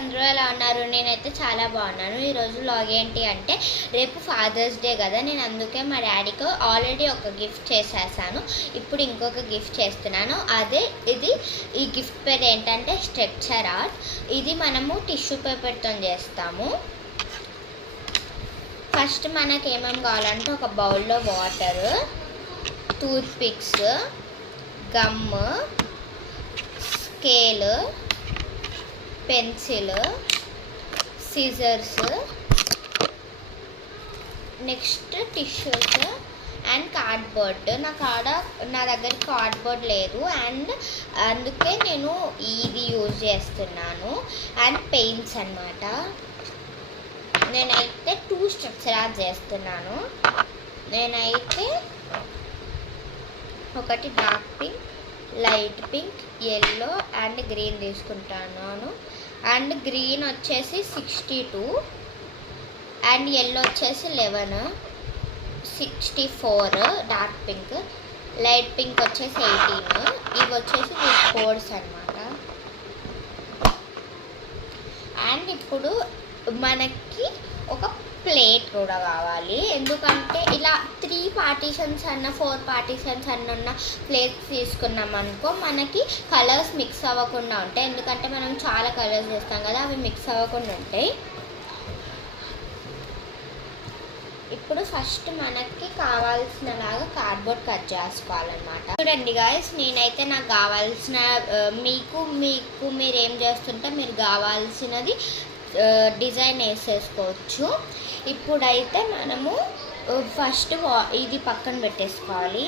అందరూ ఎలా ఉన్నారు? నేనైతే చాలా బాగున్నాను. ఈరోజు వ్లాగ్ ఏంటి అంటే రేపు ఫాదర్స్ డే కదా, నేను అందుకే మా డాడీకి ఆల్రెడీ ఒక గిఫ్ట్ చేసేసాను. ఇప్పుడు ఇంకొక గిఫ్ట్ చేస్తున్నాను. ఈ గిఫ్ట్ పేరు ఏంటంటే స్ట్రక్చర్ ఆర్ట్. ఇది మనము టిష్యూ పేపర్తో చేస్తాము. ఫస్ట్ మనకి ఏమేమి కావాలంటే ఒక బౌల్లో water, toothpicks, gum, scale, pencil, scissors, next tissues and cardboard. నా దగ్గర కార్డ్బోర్డ్ లేదు అండ్ అందుకే నేను ఇది యూజ్ చేస్తున్నాను. అండ్ పెయింట్స్ అన్నమాట. నేనైతే 2 స్ట్రక్చర్ ఆర్ట్ చేస్తున్నాను. నేనైతే ఒకటి dark pink, light pink, yellow and green తీసుకుంటున్నాను. అండ్ గ్రీన్ వచ్చేసి 62 అండ్ ఎల్లో వచ్చేసి 11, 64 డార్క్ పింక్, లైట్ పింక్ వచ్చేసి 18. ఇవి వచ్చేసి కోడ్స్ అన్నమాట. అండ్ ఇప్పుడు మనకి ఒక ప్లేట్ కూడా కావాలి. ఎందుకంటే ఇలా 3 పార్టీషన్స్ అన్న 4 పార్టీషన్స్ అన్న ఉన్న ప్లేట్స్ తీసుకున్నాం అనుకో మనకి కలర్స్ మిక్స్ అవ్వకుండా ఉంటాయి. ఎందుకంటే మనం చాలా కలర్స్ చేస్తాం కదా, అవి మిక్స్ అవ్వకుండా ఉంటాయి. ఇప్పుడు ఫస్ట్ మనకి కావాల్సిన లాగా కార్డ్బోర్డ్ కట్ చేసుకోవాలన్నమాట. చూడండి గాయస్, నేనైతే నాకు కావాల్సిన మీకు మీరు ఏం చేస్తుంటే మీరు కావాల్సినది డిజైన్ వేసేసుకోవచ్చు. ఇప్పుడైతే మనము ఫస్ట్ ఇది పక్కన పెట్టేసుకోవాలి.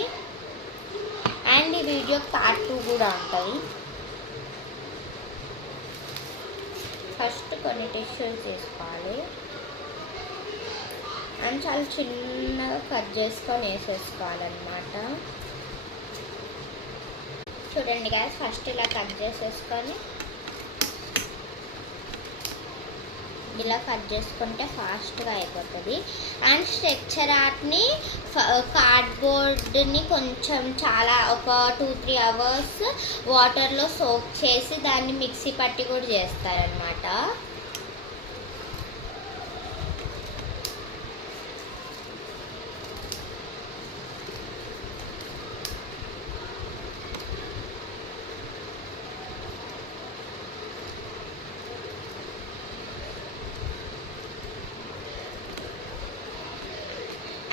అండ్ ఈ వీడియో పార్ట్ 2 కూడా ఉంటుంది. ఫస్ట్ కొన్ని టిష్యూస్ తీసుకోవాలి అండ్ చాలా చిన్నగా కట్ చేసుకొని వేసేసుకోవాలన్నమాట. చూడండి గాయస్, ఫస్ట్ ఇలా కట్ చేసేసుకొని ఇలా కట్ చేసుకుంటే ఫాస్ట్గా అయిపోతుంది. అండ్ స్ట్రక్చర్ ఆర్ట్ని కార్డ్బోర్డ్ని కొంచెం ఒక 2-3 అవర్స్ వాటర్లో సోక్ చేసి దాన్ని మిక్సీ పట్టి కూడా చేస్తారనమాట.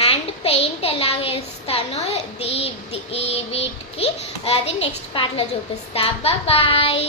అండ్ పెయింట్ ఎలా వేస్తానో వీటికి అది నెక్స్ట్ పార్ట్లో చూపిస్తా. బాయ్.